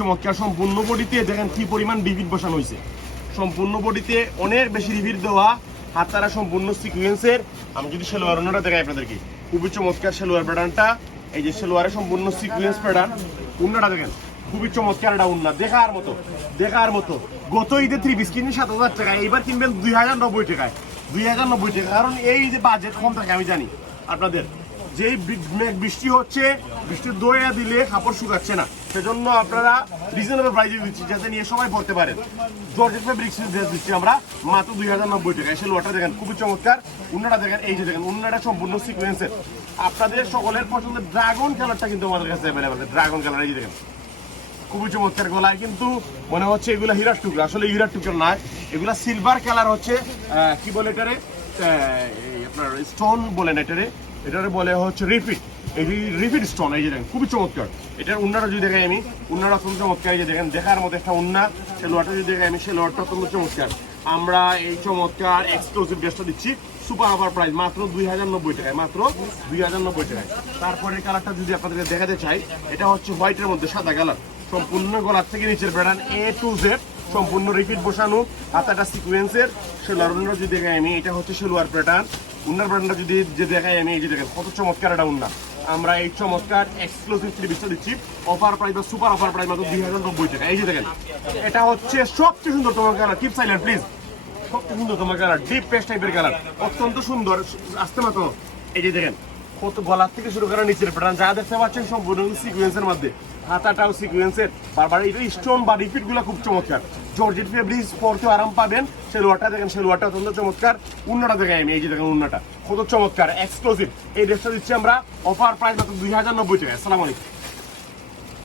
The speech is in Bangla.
চমৎকার সম্পূর্ণ বডিতে দেখেন কি পরিমাণ রিভিট বসানো হয়েছে। সম্পূর্ণ বডিতে অনেক বেশি রিভিট দেওয়া হাত তারা সম্পূর্ণ সিকুয়েন্সের আমি যদি সেলোয়ার অন্যটা দেখাই আপনাদেরকে। খুবই চমৎকার সেলোয়ার প্যাটার্নটা এই যে সেলোয়ারের সম্পূর্ণ সিকুয়েন্স প্যাটার্ন উন্নাটা দেখেন, খুবই চমৎকার একটা উন্না। দেখার মতো দেখার মতো। গত ঈদে থ্রি পিস কিনবেন সাত হাজার টাকা এইবার কিনবেন দুই হাজার নব্বই টাকায়। দুই হাজার নব্বই টাকা। কারণ এই যে বাজেট কম থাকে, আমি জানি। আপনাদের যেই বৃষ্টি হচ্ছে, বৃষ্টির দইয়া দিলে কাপড় শুকাচ্ছে না। সেজন্য আপনারা রিজনেবল প্রাইসে দিচ্ছি, যাতে নিয়ে সবাই পড়তে পারেন। জর্জেট ফেব্রিক্স দিচ্ছি আমরা, মাত্র দুই হাজার নব্বই টাকা। এসে লোয়াটা দেখেন, খুবই চমৎকার। উন্নাটা দেখেন, এই যে দেখেন, উন্নাটা সম্পূর্ণ সিকুয়েন্সের আপনাদের সকলের পছন্দের ড্রাগন কালারটা কিন্তু আমাদের কাছে অ্যাভেলেবেল ড্রাগন কালার এই যে দেখেন। খুবই চমৎকার গলায়, কিন্তু মনে হচ্ছে এগুলা হীরার টুকরা। আসলে হীরার টুকরা নয়, এগুলা সিলভার কালার হচ্ছে কি বলে এটারে? আপনার স্টোন বলেন এটারে? এটারে বলে হচ্ছে রিপিট এই রিপিট স্টোন, এই যে দেখেন, খুবই চমৎকার। এটার উন্নাটা যদি দেখাই আমি, উন্নাটা অত্যন্ত চমৎকার, এই যে দেখেন, দেখার মতো একটা উন্না। সে লোয়াটা যদি দেখাই আমি, সে লোয়ারটা অত্যন্ত চমৎকার। আমরা এই চমৎকার এক্সক্লুসিভ ড্রেসটা দিচ্ছি সুপার অফার প্রাইস মাত্র দুই হাজার নব্বই টাকায়, মাত্র দুই হাজার নব্বই টাকায়। তারপরে কালারটা যদি আপনাদেরকে দেখাতে চাই, এটা হচ্ছে হোয়াইটের মধ্যে সাদা কালার সম্পূর্ণ গলার থেকে নিচের প্যাটার্ন এ টু জেড সম্পূর্ণ রিপিট বসানো, হাতাটা সিকুয়েন্সের সেলোয়ার উন্নার যদি দেখাই আমি, এটা হচ্ছে সেলোয়ার প্যাটার্ন উন্নার প্যাটার্নটা যদি, যে দেখাই আমি, এই যে দেখেন, কত চমৎকার এটা উন্না। আমরা এই চমৎকার এক্সক্লুসিভ থ্রি পিসটা দিচ্ছি। অফার প্রাইস বা সুপার অফার প্রাইস মাত্র দুই হাজার নব্বই টাকা। এই যে দেখেন, এটা হচ্ছে সবচেয়ে সুন্দর তোমার কালার কিপ সাইলেন্ট প্লিজ সবচেয়ে সুন্দর তোমার কালার ডিপ পেস্ট টাইপের কালার অত্যন্ত সুন্দর। আসতে মাত্র এই যে দেখেন, কত গলার থেকে শুরু করে নিচের প্যাটার্ন যা দেখতে পাচ্ছেন সম্পূর্ণ সিকুয়েন্সের মধ্যে। হাতাটাও সিকুয়েন্সের বারবার এটা স্টোন বা রিপিটগুলো খুব চমৎকার। জর্জেট ফেব্রিক্স পরতেও আরাম পাবেন। সেলোয়ারটা দেখেন সেলোয়ারটা অত্যন্ত চমৎকার। উন্নাটা দেখেন আমি, এই যে দেখেন উন্নটা। কত চমৎকার এক্সক্লুসিভ এই ড্রেসটা দিচ্ছি আমরা অফার প্রাইস মাত্র দুই হাজার নব্বই টাকা। আসসালামু আলাইকুম।